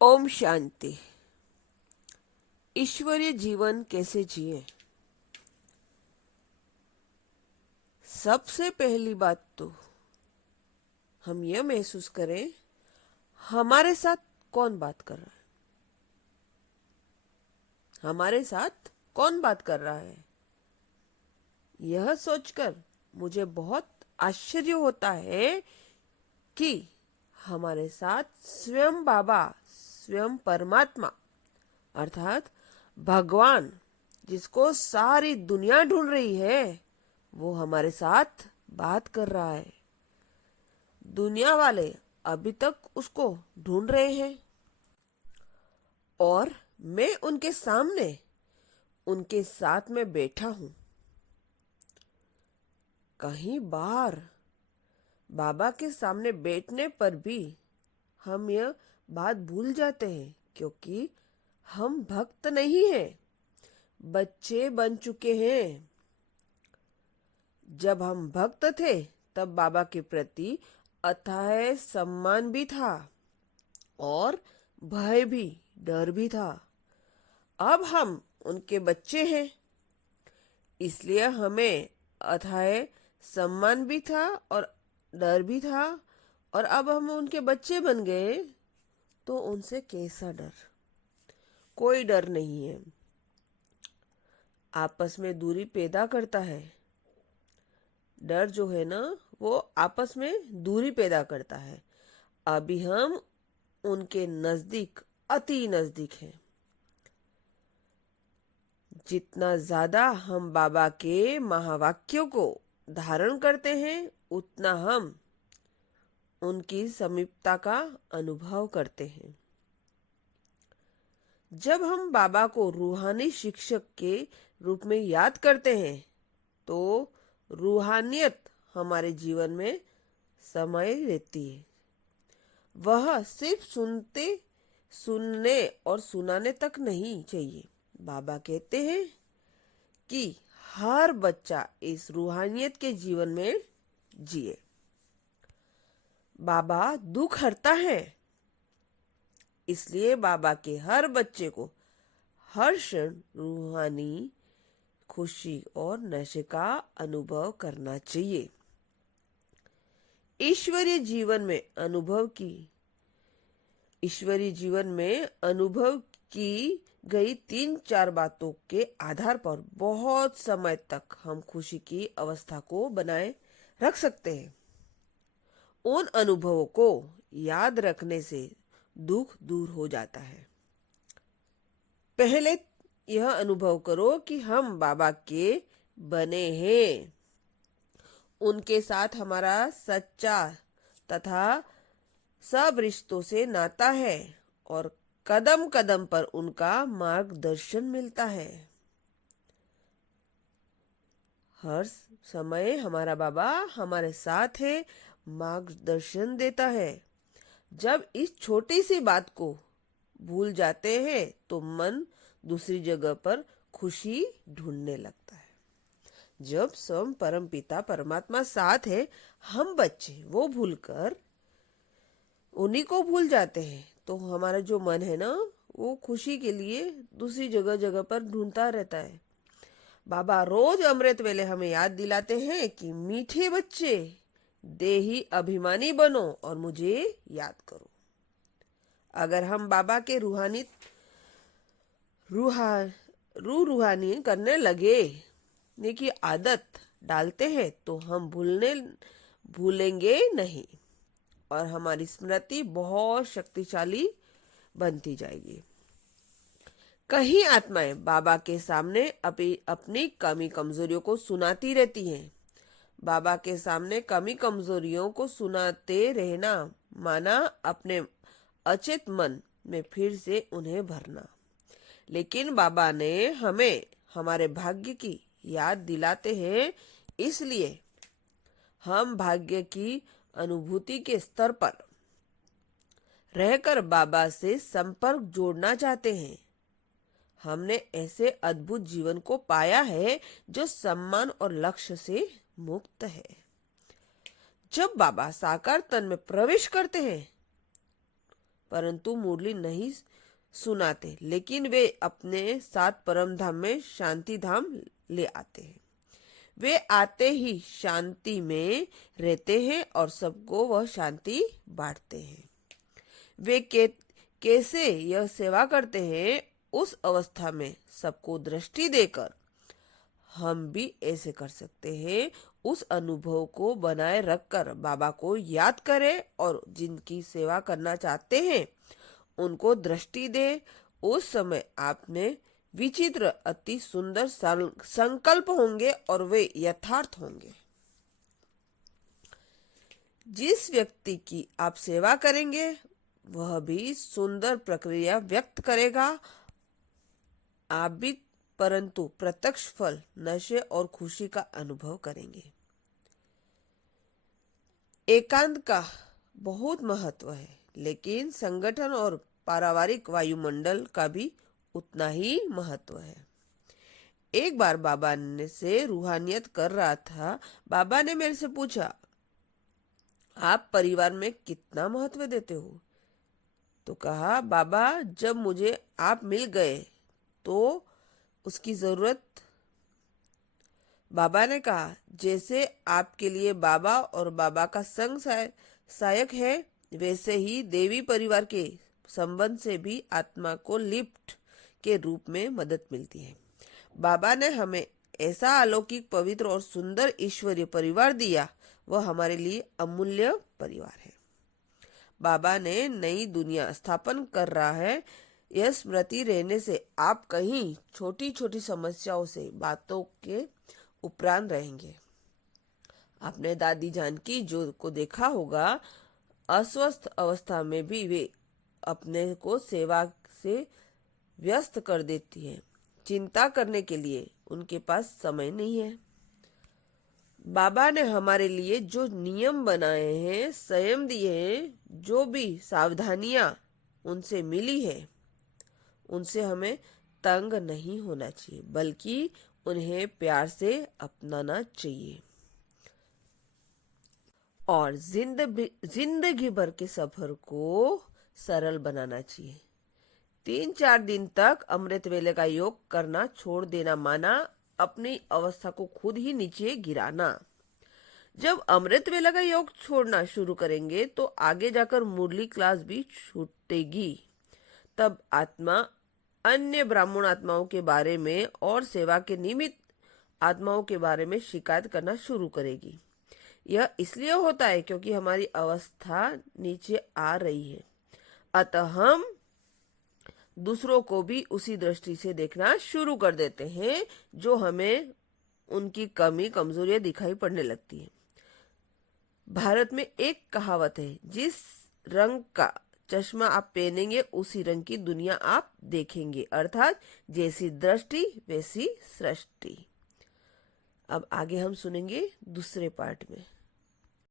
ओम शांति। ईश्वरीय जीवन कैसे जिए? सबसे पहली बात तो हम यह महसूस करें हमारे साथ कौन बात कर रहा है। हमारे साथ कौन बात कर रहा है, यह सोचकर मुझे बहुत आश्चर्य होता है कि हमारे साथ स्वयं बाबा, स्वयं परमात्मा अर्थात भगवान, जिसको सारी दुनिया ढूंढ रही है, वो हमारे साथ बात कर रहा है। दुनिया वाले अभी तक उसको ढूंढ रहे हैं और मैं उनके सामने, उनके साथ में बैठा हूं। कहीं बाहर बाबा के सामने बैठने पर भी हम यह बात भूल जाते हैं, क्योंकि हम भक्त नहीं हैं, बच्चे बन चुके हैं। जब हम भक्त थे तब बाबा के प्रति अथाह सम्मान भी था और भय भी, डर भी था। अब हम उनके बच्चे हैं, इसलिए हमें अथाह सम्मान भी था और डर भी था। और अब हम उनके बच्चे बन गए तो उनसे कैसा डर? कोई डर नहीं है। आपस में दूरी पैदा करता है। डर जो है ना, वो आपस में दूरी पैदा करता है। अभी हम उनके नजदीक, अति नजदीक हैं। जितना ज्यादा हम बाबा के महावाक्यों को धारण करते हैं, उतना हम उनकी समीपता का अनुभव करते हैं। जब हम बाबा को रूहानी शिक्षक के रूप में याद करते हैं, तो रूहानियत हमारे जीवन में समाई रहती है। वह सिर्फ सुनने और सुनाने तक नहीं चाहिए। बाबा कहते हैं कि हर बच्चा इस रूहानियत के जीवन में जिए। बाबा दुख हरता है, इसलिए बाबा के हर बच्चे को हर क्षण रूहानी खुशी और नशे का अनुभव करना चाहिए। ईश्वरीय जीवन में अनुभव की गई 3-4 बातों के आधार पर बहुत समय तक हम खुशी की अवस्था को बनाए रख सकते हैं। उन अनुभवों को याद रखने से दुख दूर हो जाता है। पहले यह अनुभव करो कि हम बाबा के बने हैं। उनके साथ हमारा सच्चा तथा सब रिश्तों से नाता है और कदम कदम पर उनका मार्गदर्शन मिलता है। हर समय हमारा बाबा हमारे साथ है, मार्गदर्शन देता है। जब इस छोटी सी बात को भूल जाते हैं तो मन दूसरी जगह पर खुशी ढूंढने लगता है। जब स्वयं परम पिता परमात्मा साथ है, हम बच्चे वो भूलकर उन्हीं को भूल जाते हैं, तो हमारा जो मन है ना, वो खुशी के लिए दूसरी जगह जगह पर ढूंढता रहता है। बाबा रोज अमृत वेले हमें याद दिलाते हैं कि मीठे बच्चे, देही अभिमानी बनो और मुझे याद करो। अगर हम बाबा के रूहानी करने लगे की आदत डालते हैं, तो हम भूलेंगे नहीं और हमारी स्मृति बहुत शक्तिशाली बनती जाएगी। कहीं आत्माएं बाबा के सामने अपनी कमी कमजोरियों को सुनाती रहती हैं। बाबा के सामने कमी कमजोरियों को सुनाते रहना माना अपने अचेत मन में फिर से उन्हें भरना। लेकिन बाबा ने हमें हमारे भाग्य की याद दिलाते हैं, इसलिए हम भाग्य की अनुभूति के स्तर पर रहकर बाबा से संपर्क जोड़ना चाहते हैं। हमने ऐसे अद्भुत जीवन को पाया है जो सम्मान और लक्ष्य से मुक्त है। जब बाबा साकार तन में प्रवेश करते हैं, परंतु मुरली नहीं सुनाते, लेकिन वे अपने साथ परम धाम में शांति धाम ले आते हैं। वे आते ही शांति में रहते हैं और सबको वह शांति बांटते हैं। वे कैसे यह सेवा करते हैं, उस अवस्था में सबको दृष्टि देकर हम भी ऐसे कर सकते हैं। उस अनुभव को बनाए रखकर बाबा को याद करें और जिनकी सेवा करना चाहते हैं उनको दृष्टि दे। उस समय आपने विचित्र अति सुंदर संकल्प होंगे और वे यथार्थ होंगे। जिस व्यक्ति की आप सेवा करेंगे वह भी सुंदर प्रक्रिया व्यक्त करेगा। आप भी परंतु प्रत्यक्ष फल, नशे और खुशी का अनुभव करेंगे। एकांत का बहुत महत्व है, लेकिन संगठन और पारिवारिक वायुमंडल का भी उतना ही महत्व है। एक बार बाबा ने से रूहानियत कर रहा था। बाबा ने मेरे से पूछा, आप परिवार में कितना महत्व देते हो? तो कहा, बाबा जब मुझे आप मिल गए तो उसकी जरूरत। बाबा ने कहा, जैसे आपके लिए बाबा और बाबा का संग सहायक है, वैसे ही देवी परिवार के संबंध से भी आत्मा को लिफ्ट के रूप में मदद मिलती है। बाबा ने हमें ऐसा अलौकिक, पवित्र और सुंदर ईश्वरीय परिवार दिया, वह हमारे लिए अमूल्य परिवार है। बाबा ने नई दुनिया स्थापन कर रहा है। यह स्मृति रहने से आप कहीं छोटी छोटी समस्याओं से बातों के उपरांत रहेंगे। आपने दादी जानकी जो को देखा होगा, अस्वस्थ अवस्था में भी वे अपने को सेवा से व्यस्त कर देती है। चिंता करने के लिए उनके पास समय नहीं है। बाबा ने हमारे लिए जो नियम बनाए हैं, संयम दिए हैं, जो भी सावधानियां उनसे मिली है, उनसे हमें तंग नहीं होना चाहिए, बल्कि उन्हें प्यार से अपनाना चाहिए और जिंदगी भर के सफर को सरल बनाना चाहिए। 3-4 दिन तक अमृत वेले का योग करना छोड़ देना माना अपनी अवस्था को खुद ही नीचे गिराना। जब अमृत वेला का योग छोड़ना शुरू करेंगे तो आगे जाकर मुरली क्लास भी छूटेगी। तब आत्मा अन्य ब्राह्मण आत्माओं के बारे में और सेवा के निमित्त आत्माओं के बारे में शिकायत करना शुरू करेगी। यह इसलिए होता है क्योंकि हमारी अवस्था नीचे आ रही है। अतः हम दूसरों को भी उसी दृष्टि से देखना शुरू कर देते हैं जो हमें उनकी कमी कमजोरियां दिखाई पड़ने लगती है। भारत में एक कहावत है, जिस रंग का चश्मा आप पहनेंगे उसी रंग की दुनिया आप देखेंगे, अर्थात जैसी दृष्टि वैसी सृष्टि। अब आगे हम सुनेंगे दूसरे पार्ट में।